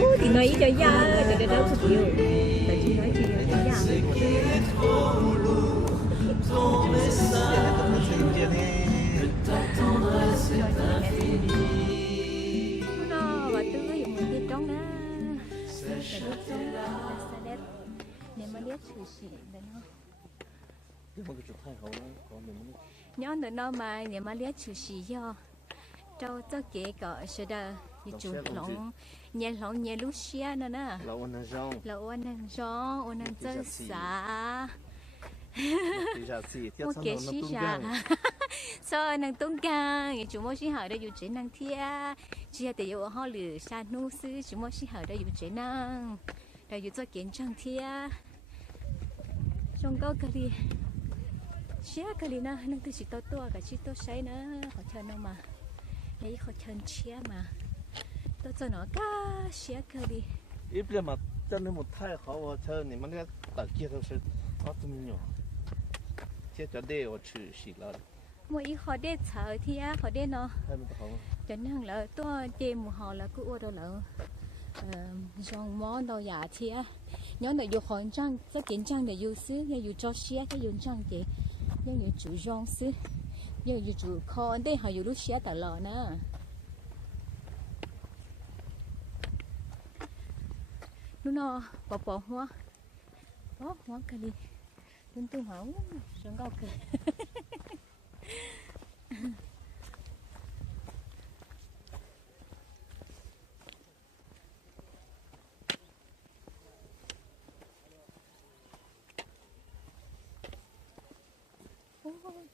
Ô, thì nói cho da để đâu có chịu tại chị nói chuyện cho da nó và tôi dùng cái trống đó để lúc trống là sẽ đẹp nếu mà đẹp thì xịn để nó nhớ nữa nó mà nếu mà đẹp thì xịn do trâu cho kế có sẽ đờ như chủ lỏng nhẹ lúc xia nữa nè là ôn năng rong ôn năng chân xả một kế xí xả so năng tung gang như chủ mỗi xí hỏi đây dù chế năng thia chia để yêu họ lử sa nu sư chủ mỗi xí hỏi đây dù chế năng đây dù cho kiến trang thia trong câu cái gì xía cái gì nè năng từ chỉ to cả chỉ to say nữa họ chơi đâu mà ấy họ chân chia mà tôi cho nó cá xía cơ đi ít bây mà chân nó một thay khó vào chơi này mà cái ở kia đâu sẽ có tụi nhỏ chia cho đê ở chữ xí là mỗi ít họ đê sợ thì á họ đê nó cho nên là tôi chơi một họ là cứ ô đâu là dòng món đâu giả thì á nhớ là dù họ trang rất kiến trang để dù xứ như dù cho xía cái dù trang gì như chủ dòng xứ như chủ kho đây họ dù lúc xé tờ lò nè lúc nó bỏ hoa hoa cái đi lúc tôi hỏi sống cao kì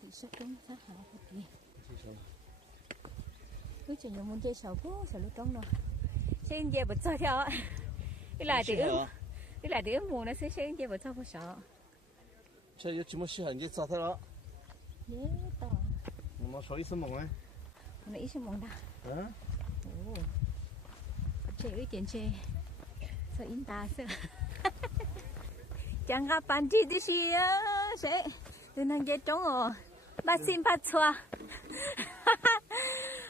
thì sẽ cũng khá hại thật kì cứ chỉ dùng muốn chơi sầu bố sầu lúc trống rồi xem về bật sao theo cái là đứa mù nó sẽ xem về bật sao có sợ chơi chỉ muốn xí hành cái sao thế đó dễ to mà số ít số mỏng ấy nó ít số mỏng đã hả chơi cái chuyện chơi sao in ta sợ chẳng gặp bạn gì thì gì á sẽ từ năng dễ trống rồi bắt xin bắt xóa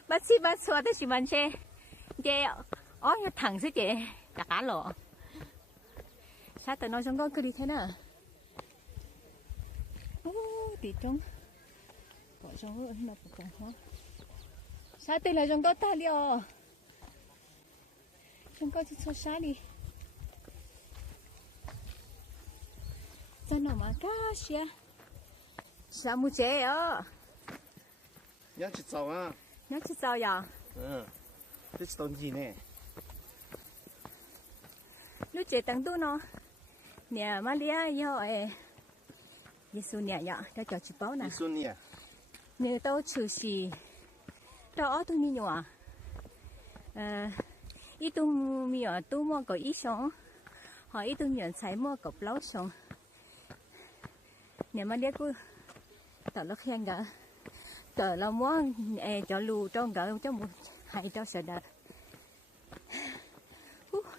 bắt xin bắt xóa tới chỉ bạn chơi chơi ó như thằng sẽ chơi cả cá lọ sao tao nói xong có cái gì thế nào tí trống bỏ trong cái nó bỏ hoa sao từ là trong có ta liệu trong có chỉ số sát đi sao nào mà cá xia sao mua chế á nhớ chỉ tàu à nhớ chỉ tàu à cái tàu gì nè lúc chế tăng tu nó nè mà lia yêu ấy Giêsu nè nhở cho chụp báo nè Giêsu nè như tao chửi gì tao tôi mi nhỏ ít tôi mi nhỏ tôi mua có ít sống họ ít tôi nhận sai mua cọc lâu sống nè mà lia cứ tao nó khen cả tao là mua cho lù trong cả cho một hai cho sợ đợt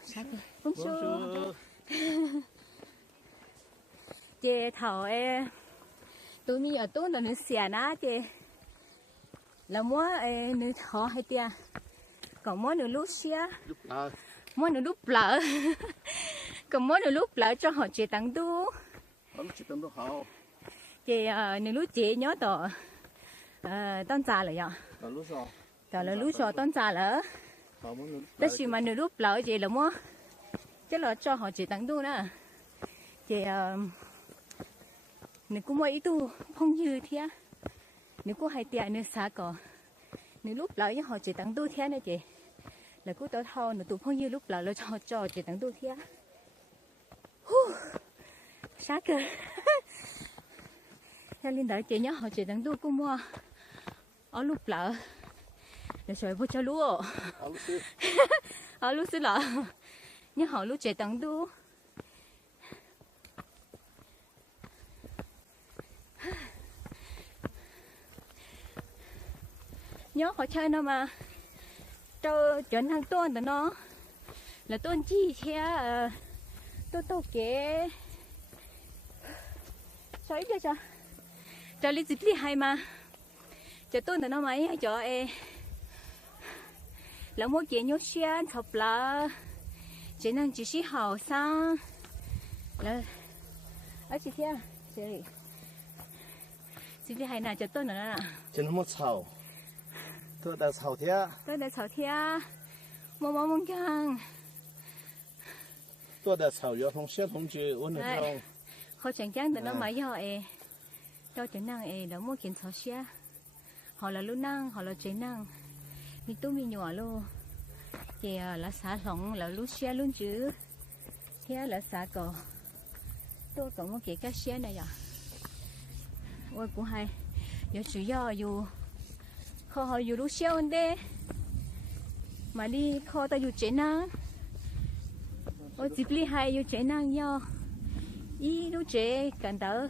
sao vậy bonjour chị thầu tôi mi ở tôi là nữ xẻ ná chị là mua nữ thọ hay tia còn mua nữ lúc xía mua nữ lúc lỡ còn mua nữ lúc lỡ cho họ chị tặng tu chị nữ lúc chị nhớ tổ tón già rồi ạ là lúc sau tón già lỡ tất nhiên mà nữ lúc lỡ chị là mua chứ là cho họ chị tặng tu nè chị nếu cũng mua ít tu không dư thế nếu có hai tiền nếu xa cỏ nếu lúc lỡ họ chỉ tặng tu thế này chị là cứ tới thâu nếu tụ không dư lúc lỡ là cho chỉ tặng tu thế xa cơ theo linh đợi chị nhớ họ chỉ tặng tu cũng mua ở lúc lỡ để rồi vô cho lúa ở lúc xí lỡ nhớ họ lúc chỉ tặng tu nhớ họ chơi nó mà cho chuyển thằng tuôn tụi nó là tuôn chi thế tôi kế sao ít cho lý dịch lý hay mà cho tuôn tụi nó mấy cho là một chuyện nhớ xuyên thập là chỉ năng chỉ sĩ hào sang là ở chị thia chị biết hay nào cho tôi nữa nè chân không sầu tôi đã sầu thế tôi đã sầu thia mong chăng tôi đã sầu do thông xe thông chữ ôn được không họ chẳng chăng từ nó mới do đâu chỉ năng là một chuyện sầu xe họ là lúc năng họ là chế năng mình tôi mình nhỏ luôn thì là xã lòng là lúc xe luôn chứ thế là xã cò tôi còn một cái xe này à ôi cũng hay giờ chủ yếu dù họ dù lúc xe ổn đấy mà đi họ ta dù chế năng ôi dịp li hay dù chế năng do ý lúc chế cần đỡ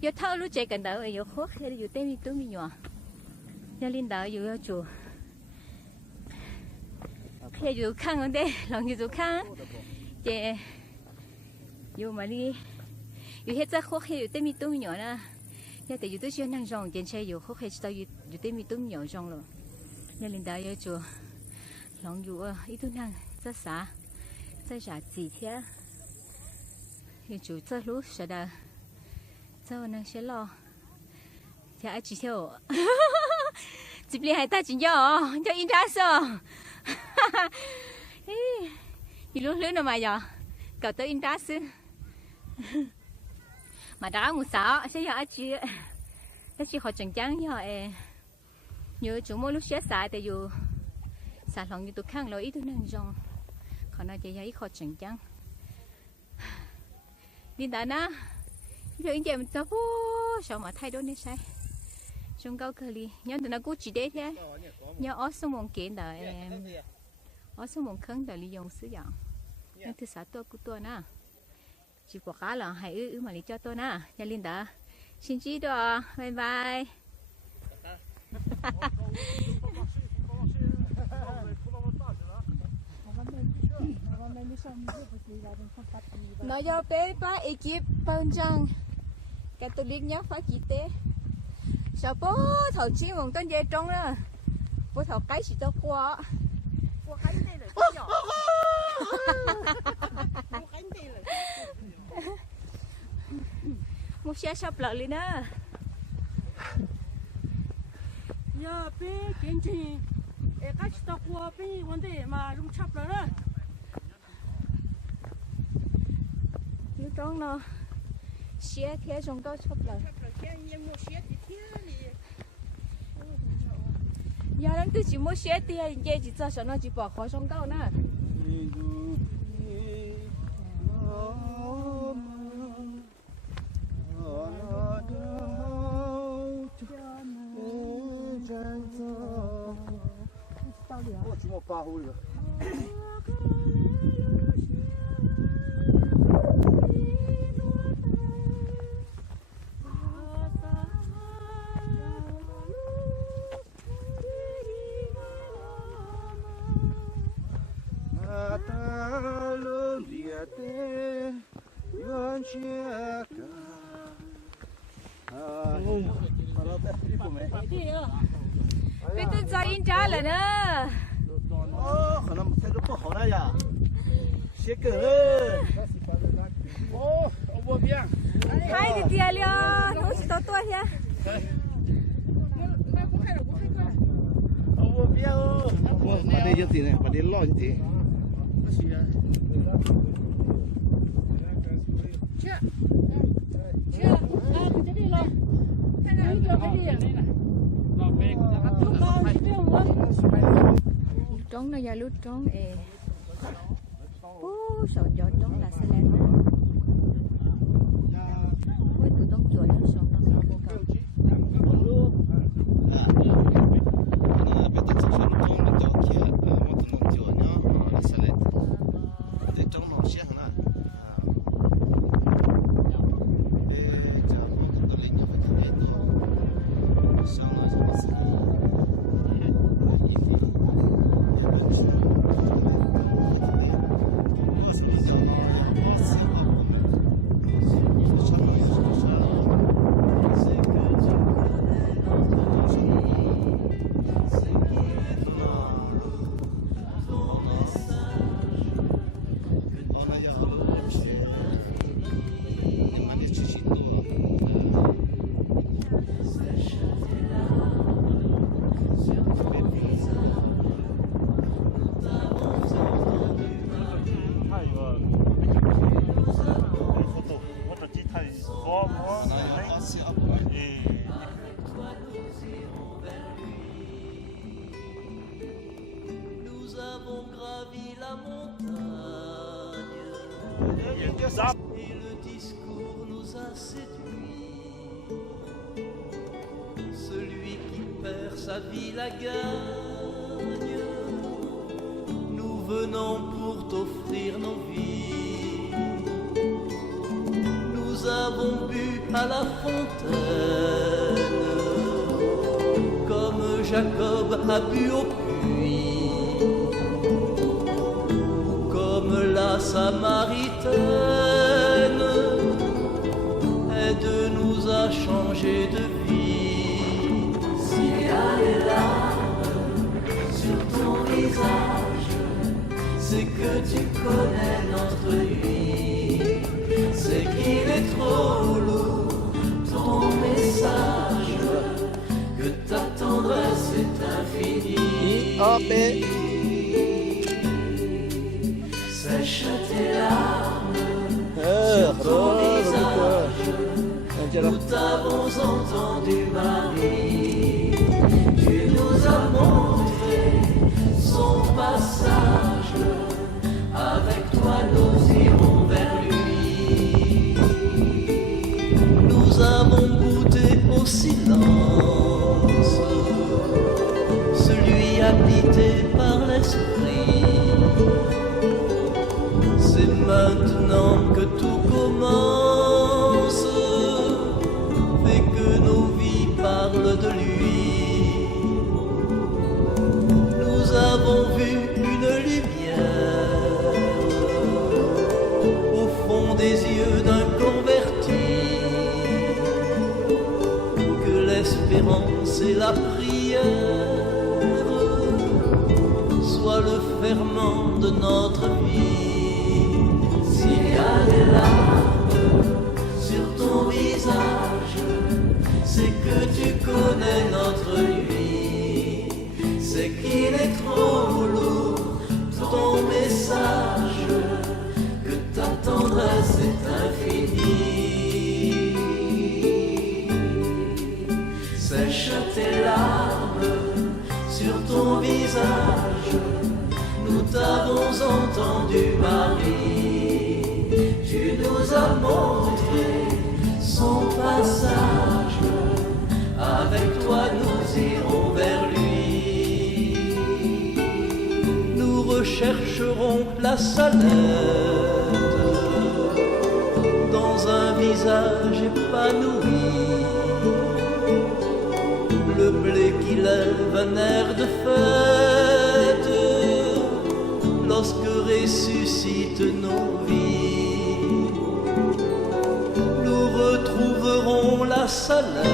giờ thâu lúc chế cần đỡ giờ khó hay dù tên mình tôi mình nhỏ giờ linh đỡ dù chủ thế dù khăn ổn đấy lòng dù khăn chế dù mà đi dù hết ra khó hay dù tên mình tôi nhỏ nè nhưng tại dù tôi chưa năng rong trên xe dù khó hay tao dù tên mình tôi nhỏ rong rồi nên linh đỡ giờ chủ lòng dù ít tôi năng rất xả rất giả gì thế giờ chủ rất lúc sợ đờ sao năng sẽ lo thì ai chỉ theo chỉ biết hai ta chỉ cho in ra sao thì lúc lớn nào mà giờ cậu tới in ra xứ mà đã một sáu sẽ giờ chị họ chẳng chắn giờ nhớ chúng mỗi lúc xét xài tại dù xài lòng như tụi khang lối ít tôi năng rong còn nói chị ấy khó chẳng chắn đi đã na rồi anh chị mình sao sao mà thay đổi như sai trong câu cười đi nhớ tụi nó cũng chỉ để thế nhớ ở số mông kiện đời ở số mông khấn đời dùng sử dụng nhưng thứ sáu tôi nè chỉ có cá là hãy mà đi cho tôi nè nhà linh đã xin chỉ đó bye bye nói cho bé ba ekip bên trong Catholic nhớ phải chỉ tế sao bố thầu chí mong tên dây trong đó bố thầu cái gì cho qua một xe sắp lại lên đó ya pe kenchi cái gì qua pe vấn đề mà lung chắp rồi đó nếu trong nó xe thế trong đó sắp lại giờ đang tự chỉ mua xe thì giờ chỉ cho nó chỉ bỏ khỏi trong đó nè我怎么保护了？ bây giờ cho in trả lại nữa可能态度不好了呀，写梗了。哦，我变。hai cái tiền liền nó chỉ tôi thế我变哦，我把这就点呢，把这捞就点。trống nó ra lút trống sầu gió trống là xe lên với tụi tông chuột nó sầu nó không có cầu Hãy subscribe cho kênh Ghiền Mì Gõ để không bỏ lỡ những video hấp dẫn. Et le discours nous a séduits. Celui qui perd sa vie la gagne. Nous venons pour t'offrir nos vies. Nous avons bu à la fontaine, comme Jacob a bu au puits, ou comme la Samaritaine. Aide-nous à changer de vie. S'il y a des larmes sur ton visage, c'est que tu connais notre vie. C'est qu'il est trop lourd ton message, que ta tendresse est infinie. Sèche tes larmes sur ton visage. Nous t'avons entendu, Marie. Tu nous as montré son passage. Avec toi nous irons vers lui. Nous avons goûté au silence, celui habité par l'esprit. C'est maintenant que tout commence. Fais que nos vies parlent de lui. Nous avons vu une lumière au fond des yeux d'un converti. Que l'espérance et la prière soient le ferment de notre vie. S'il y a des larmes sur ton visage, c'est que tu connais notre nuit. C'est qu'il est trop lourd ton message, que ta tendresse est infinie. Sèche tes larmes sur ton visage. Nous t'avons entendu, Marie. Tu nous as montré son passage. Avec toi nous irons vers lui. Nous rechercherons la salette dans un visage épanoui. Le blé qui lève un air de fête lorsque ressuscitent nos vies. Nous retrouverons la salette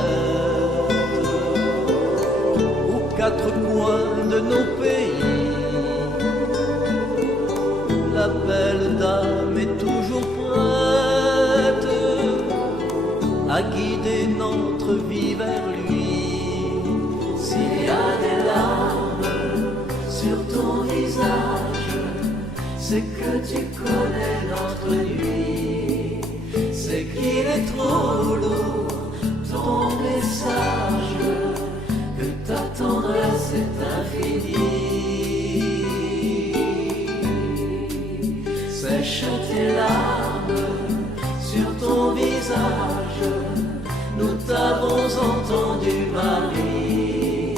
aux quatre coins de nos pays. La belle dame est toujours prête à guider notre vie vers lui. S'il y a des larmes sur ton visage, c'est que tu connais notre nuit. C'est qu'il est trop lourd ton message, que ta tendresse est infinie. Sèche tes larmes sur ton visage. Nous t'avons entendu, Marie.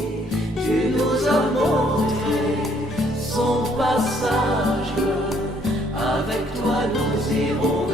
Tu nous as montré son passage. Avec toi nous irons